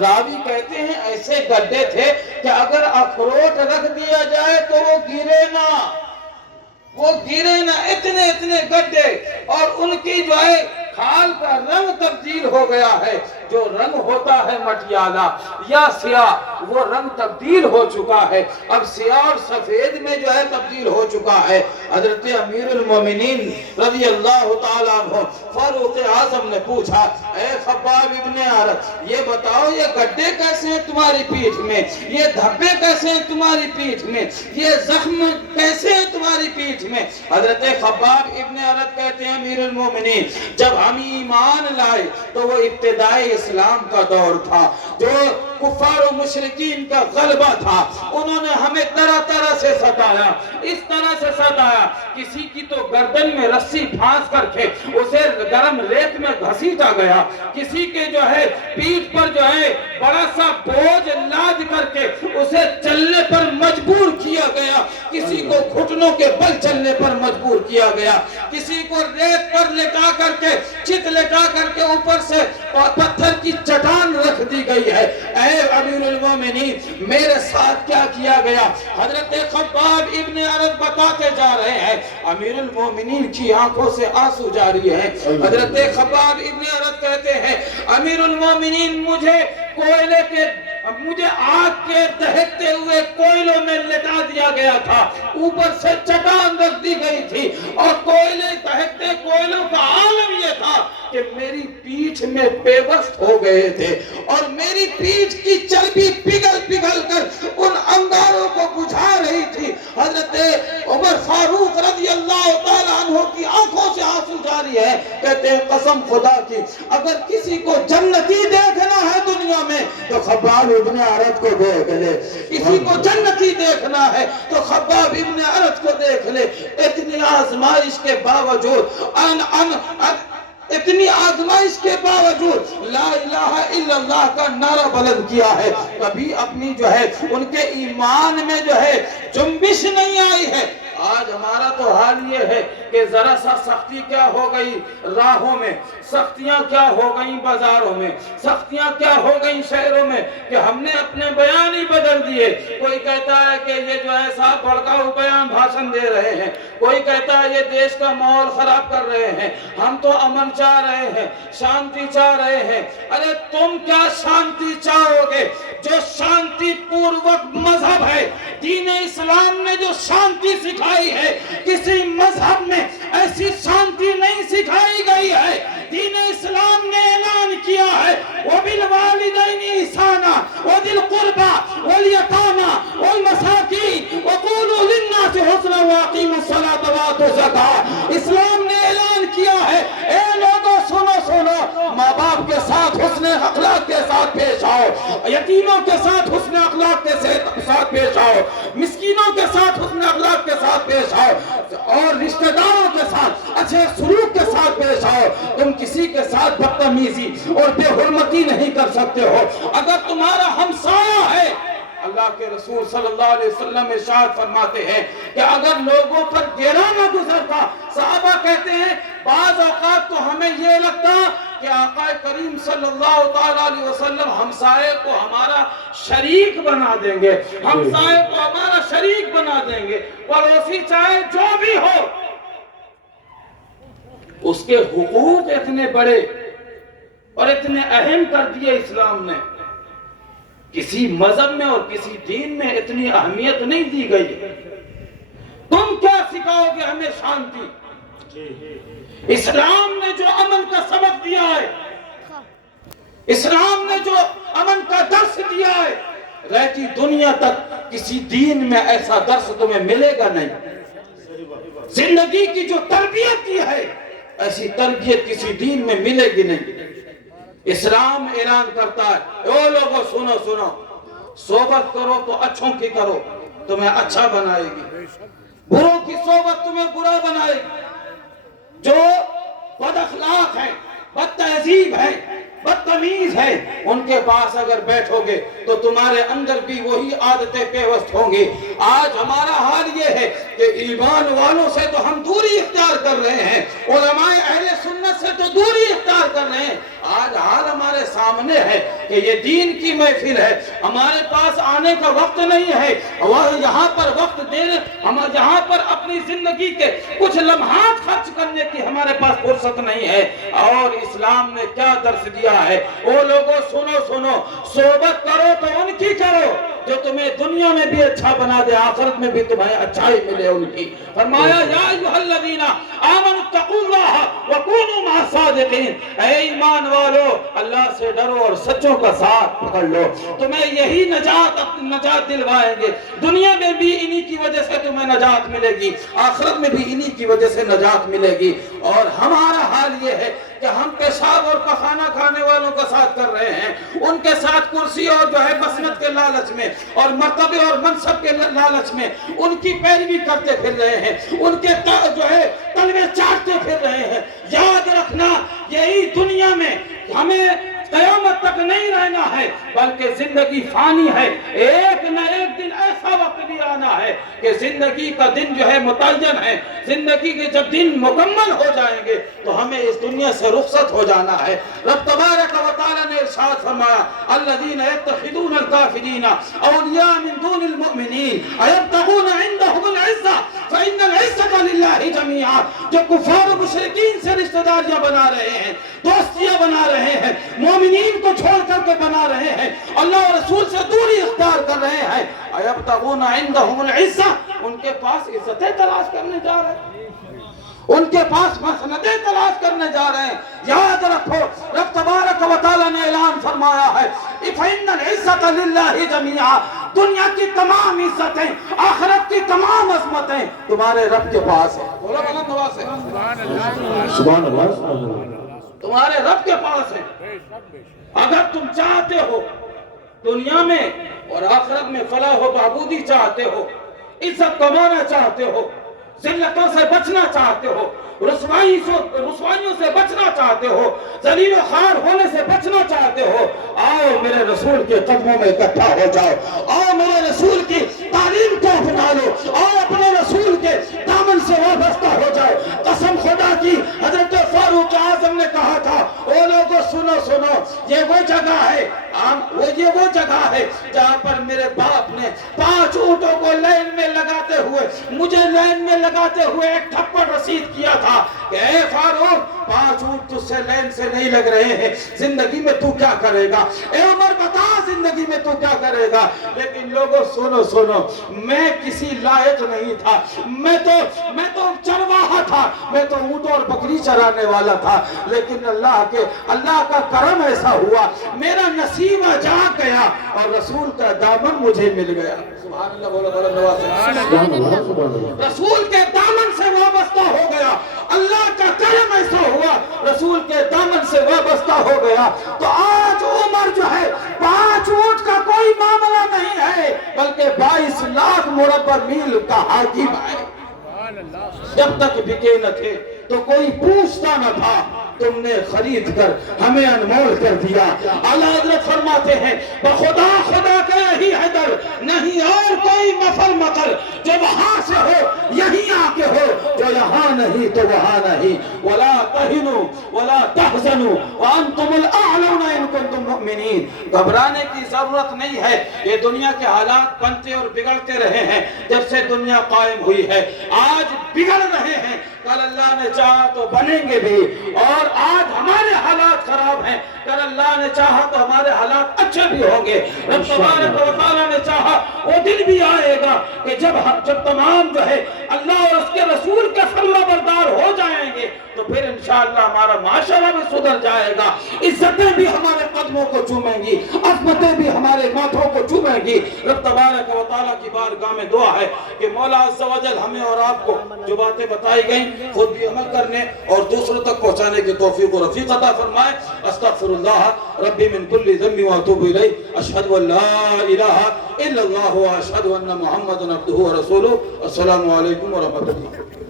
راوی کہتے ہیں ایسے گڈھے تھے کہ اگر اخروٹ رکھ دیا جائے تو وہ گرے نہ، اتنے گڈھے، اور ان کی جو ہے کھال کا رنگ تبدیل ہو گیا ہے، جو رنگ ہوتا ہے مٹیالہ یا سیاہ وہ رنگ تبدیل ہو چکا ہے، اب سیاہ اور سفید میں جو ہے تبدیل ہو چکا ہے۔ حضرت امیر المومنین رضی اللہ تعالیٰ عنہ فاروق اعظم نے پوچھا، اے خباب ابن عرت یہ بتاؤ یہ گڈھے کیسے ہیں تمہاری پیٹھ میں، یہ دھبے کیسے ہیں تمہاری پیٹھ میں، یہ زخم کیسے ہیں تمہاری پیٹھ میں؟ حضرت خباب ابن عرت کہتے ہیں امیر المومنین جب ہم ایمان لائے تو وہ ابتدائی اسلام کا دور تھا، جو کفار و مشرکین کا غلبہ تھا، انہوں نے ہمیں طرح سے ستایا، اس طرح سے ستایا، کسی کی تو گردن میں رسی پھانس کر کے اسے گرم ریت میں گھسیٹا گیا، کسی کے جو ہے پیٹھ پر جو ہے بڑا سا بوجھ لاد کر کے اسے چلنے پر مجبور کیا گیا، کسی کو گھٹنوں کے بل چلنے پر مجبور کیا گیا، کسی کو ریت پر لٹا کر کے چت لٹا کر کے اوپر سے پتھر کی چٹان رکھ دی گئی ہے۔ اے امیر المومنین میرے ساتھ کیا کیا گیا؟ حضرت خباب ابن عرت بتاتے جا رہے ہیں، امیر المومنین کی آنکھوں سے آنسو جاری ہیں۔ حضرت خباب ابن عرت کہتے ہیں امیر المومنین مجھے آگ کے دہکتے ہوئے کوئلوں میں لٹا دیا گیا تھا، اوپر سے چٹان رکھ دی گئی تھی، اور دہکتے کوئلوں کا عالم یہ تھا کہ میری پیٹھ میں پیوست ہو گئے تھے، اور میری پیٹھ کی چربی پگھل کر ان انگاروں کو بجھا رہی تھی۔ حضرت عمر فاروق رضی اللہ تعالیٰ عنہ کی آنکھوں سے آنسو جاری ہے، کہتے ہیں قسم خدا کی اگر کسی کو جنتی دیکھنا ہے دنیا میں تو خباب ابن عرت کو دیکھ لے، کسی کو جنتی دیکھنا ہے تو خباب ابن عرت کو دیکھ لے۔ اتنی آزمائش کے باوجود لا الہ الا اللہ کا نعرہ بلند کیا ہے، کبھی اپنی جو ہے ان کے ایمان میں جو ہے جنبش نہیں آئی ہے۔ آج ہمارا تو حال یہ ہے کہ ذرا سا سختی کیا ہو گئی راہوں میں، سختیاں کیا ہو گئیں بازاروں میں، سختیاں کیا ہو گئیں شہروں میں کہ ہم نے اپنے بیان ہی بدل دیے۔ کوئی کہتا ہے کہ یہ جو ہے صاحب بھڑکاؤ بیان بھاشن دے رہے ہیں، کوئی کہتا ہے یہ دیش کا ماحول خراب کر رہے ہیں، ہم تو امن چاہ رہے ہیں، شانتی چاہ رہے ہیں۔ ارے تم کیا شانتی چاہو گے؟ جو شانتی پوروک مذہب ہے، دین اسلام نے جو شانتی سکھائی ہے، کسی مذہب میں ایسی شانتی نہیں سکھائی گئی ہے۔ دین اسلام نے اعلان کیا ہے وَبِالْوَالِدَيْنِ إِحْسَانًا وَذِي الْقُرْبَى وَالْيَتَامَى وَالْمَسَاكِينِ وَقُولُوا لِلنَّاسِ حُسْنًا وَأَقِيمُوا الصَّلَاةَ وَآتُوا الزَّكَاةَ۔ اسلام نے اعلان کیا ہے اے لوگوں سنو، ماں باپ کے ساتھ حسن اخلاق کے ساتھ پیش آؤ، یتیموں کے ساتھ حسن اخلاق کے ساتھ پیش آؤ، مسکینوں کے ساتھ حسن اخلاق کے ساتھ پیش آؤ، اور رشتہ داروں کے ساتھ اچھے سلوک کے ساتھ پیش آؤ۔ تم کسی کے ساتھ بدتمیزی اور بے حرمتی نہیں کر سکتے ہو۔ اگر تمہارا ہمسایہ ہے، اللہ کے رسول صلی اللہ علیہ وسلم ارشاد فرماتے ہیں کہ اگر لوگوں پر گرا نہ گزرتا، صحابہ کہتے ہیں بعض اوقات تو ہمیں یہ لگتا کہ آقا کریم صلی اللہ تعالیٰ علیہ وسلم ہمسائے کو ہمارا شریک بنا دیں گے، ہمسائے کو ہمارا شریک بنا دیں گے، پڑوسی چاہے جو بھی ہو، اس کے حقوق اتنے بڑے اور اتنے اہم کر دیے اسلام نے۔ کسی مذہب میں اور کسی دین میں اتنی اہمیت نہیں دی گئی۔ تم کیا سکھاؤ گے ہمیں شانتی؟ اسلام نے جو امن کا سبق دیا ہے، اسلام نے جو امن کا درس دیا ہے، رہتی دنیا تک کسی دین میں ایسا درس تمہیں ملے گا نہیں۔ زندگی کی جو تربیت دی ہے ایسی تربیت کسی دین میں ملے گی نہیں۔ اسلام اعلان کرتا ہے اے لوگو سنو، صحبت کرو تو اچھوں کی کرو، تمہیں اچھا بنائے گی، بروں کی صحبت تمہیں برا بنائے گی۔ جو بد اخلاق ہے، بد تہذیب ہے، بدتمیز ہے، ان کے پاس اگر بیٹھو گے تو تمہارے اندر بھی وہی عادتیں پیوست ہوں گی۔ آج ہمارا حال یہ ہے کہ ایمان والوں سے تو ہم دوری اختیار کر رہے ہیں، علماء اہل سنت سے تو دوری اختیار کر رہے ہیں، آج حال ہمارے سامنے ہے کہ یہ دین کی محفل ہے، ہمارے پاس آنے کا وقت نہیں ہے، اور یہاں پر وقت دینے، ہم یہاں پر اپنی زندگی کے کچھ لمحات خرچ کرنے کی ہمارے پاس فرصت نہیں ہے۔ اور اسلام نے کیا درس دیا ہے؟ وہ لوگوں سنو، صحبت کرو تو ان کی کرو جو تمہیں دنیا میں بھی اچھا بنا دے، آخرت میں بھی تمہیں اچھائی ملے ان کی۔ فرمایا یا ایھا الذین آمنوا اتقوا اللہ وکونوا مع الصادقین، اے ایمان والو اللہ سے ڈرو اور سچوں کا ساتھ پکڑ لو، تمہیں یہی نجات دلوائیں گے، دنیا میں بھی انہی کی وجہ سے تمہیں نجات ملے گی، آخرت میں بھی انہی کی وجہ سے نجات ملے گی۔ اور ہمارا حال یہ ہے کہ ہم پیشاب اور پخانہ کھانے والوں کا ساتھ کر رہے ہیں، ان کے ساتھ کرسی اور جو ہے مسند کے لالچ میں اور مرتبے اور منصب کے لالچ میں ان کی پیروی کرتے پھر رہے ہیں، ان کے جو ہے تلوے چاٹتے پھر رہے ہیں۔ یاد رکھنا یہی دنیا میں ہمیں قیامت تک نہیں رہنا ہے، بلکہ زندگی فانی ہے، ایک نہ ایک دن ایسا وقت بھی آنا ہے کہ زندگی کا دن جو ہے متعین ہے، زندگی کے جب دن مکمل ہو جائیں گے تو ہمیں اس دنیا سے رخصت ہو جانا ہے۔ رب تبارک و تعالی نے ارشاد فرمایا الذین یتخذون الکافرین اولیاء من دون المؤمنین ایبتغون عندهم العزہ فإن العزة للہ جمیعا، جو کفار و مشرکین سے رشتہ داریاں بنا رہے ہیں، دوستیاں بنا رہے ہیں، مومنین کو چھوڑ کر کے بنا رہے ہیں، اللہ اور رسول سے دوری اختیار کر رہے ہیں، ایبتغون عندهم العزہ، ان کے پاس عزتیں تلاش کرنے جا رہے ہیں، ان کے پاس مسندیں تلاش کرنے جا رہے ہیں۔ یاد رکھو رب تبارک و تعالی نے اعلان فرمایا ہے فإن العزة للہ جمیعا، دنیا کی تمام عزتیں، آخرت کی تمام عظمتیں تمہارے رب کے پاس ہیں۔ بولا بلند آواز سے سبحان اللہ، تمہارے رب کے پاس ہے۔ اگر تم چاہتے ہو دنیا میں اور آخرت میں فلاح و بہبودی چاہتے ہو، عزت کمانا چاہتے ہو، ذلتوں سے بچنا چاہتے ہو، رسوائیوں سے بچنا چاہتے ہو، ذلیل و خوار ہونے سے بچنا چاہتے ہو، آؤ میرے رسول کے قدموں میں اکٹھا ہو جاؤ، آؤ میرے رسول کی تعلیم کو اپنا لو، آؤ اپنے رسول کے دامن سے وابستہ ہو جاؤ۔ قسم خدا کی حضرت فاروق اعظم نے کہا تھا او لوگوں سنو، یہ وہ جگہ ہے جہاں پر میرے باپ نے 5 اونٹوں کو لائن میں لگاتے ہوئے مجھے لائن میں لگاتے ہوئے ایک تھپڑ رسید کیا تھا کہ اے فاروق 5 اونٹ تجھ سے لائن سے نہیں لگ رہے ہیں، زندگی میں تو کیا کرے گا؟ اے عمر بتا زندگی میں تو کیا کرے گا؟ لیکن لوگوں سنو، میں کسی لائق نہیں تھا، میں تو چرواہا تھا، میں تو اونٹ اور بکری چرانے والا تھا، لیکن اللہ کا کرم ایسا ہوا، میرا نصیب جاگ گیا اور رسول کا دامن مجھے مل گیا۔ سبحان اللہ، بولا بلند آواز سے رسول کے دامن سے وابستہ ہو گیا، اللہ کا کرم ایسا ہوا، رسول کے دامن سے وابستہ ہو گیا۔ تو آج عمر جو ہے 5 اونٹ کا کوئی معاملہ نہیں ہے، بلکہ 22 لاکھ مربع میل کا حاکم ہے۔ جب تک بکے نہ تھے تو کوئی پوچھتا نہ تھا، تم نے خرید کر ہمیں انمول کر دیا۔ اعلیٰ حضرت فرماتے ہیں بخدا خدا کا یہی ہے در، نہیں اور کوئی مفر مکر، جو وہاں سے ہو یہیں آ کے ہو، جو یہاں نہیں تو وہاں نہیں۔ ولا تہنوا ولا تحزنوا وانتم الاعلون ان کنتم مؤمنین، گھبرانے کی ضرورت نہیں ہے، یہ دنیا کے حالات بنتے اور بگڑتے رہے ہیں جب سے دنیا قائم ہوئی ہے، آج بگڑ رہے ہیں، کل اللہ نے چاہا تو بنیں گے بھی، اور آج ہمارے حالات خراب ہیں، کل اللہ نے چاہا تو ہمارے حالات اچھے بھی ہوں گے۔ رب تبارک و تعالی نے چاہا وہ دن بھی آئے گا کہ جب تمام جو ہے اللہ اور اس کے رسول کے فرما بردار ہو جائیں گے تو پھر انشاءاللہ ہمارا معاشرہ بھی سدھر جائے گا، عزتیں بھی ہمارے قدموں کو چومیں گی، عظمتیں بھی ہمارے ماتھوں کو چومیں گی۔ رب تبارک و تعالی کی بارگاہ میں دعا ہے کہ مولا عز و جل ہمیں اور آپ کو جو باتیں بتائی گئیں خود بھی عمل کرنے اور دوسروں تک پہنچانے کی توفیق و رفیق عطا فرمائے۔ استغفر اللہ ربی من کل ذنب واتوب الیہ، اشہد ان لا الہ الا اللہ واشہد ان محمد عبدہ ورسولہ۔ السلام علیکم ورحمۃ اللہ۔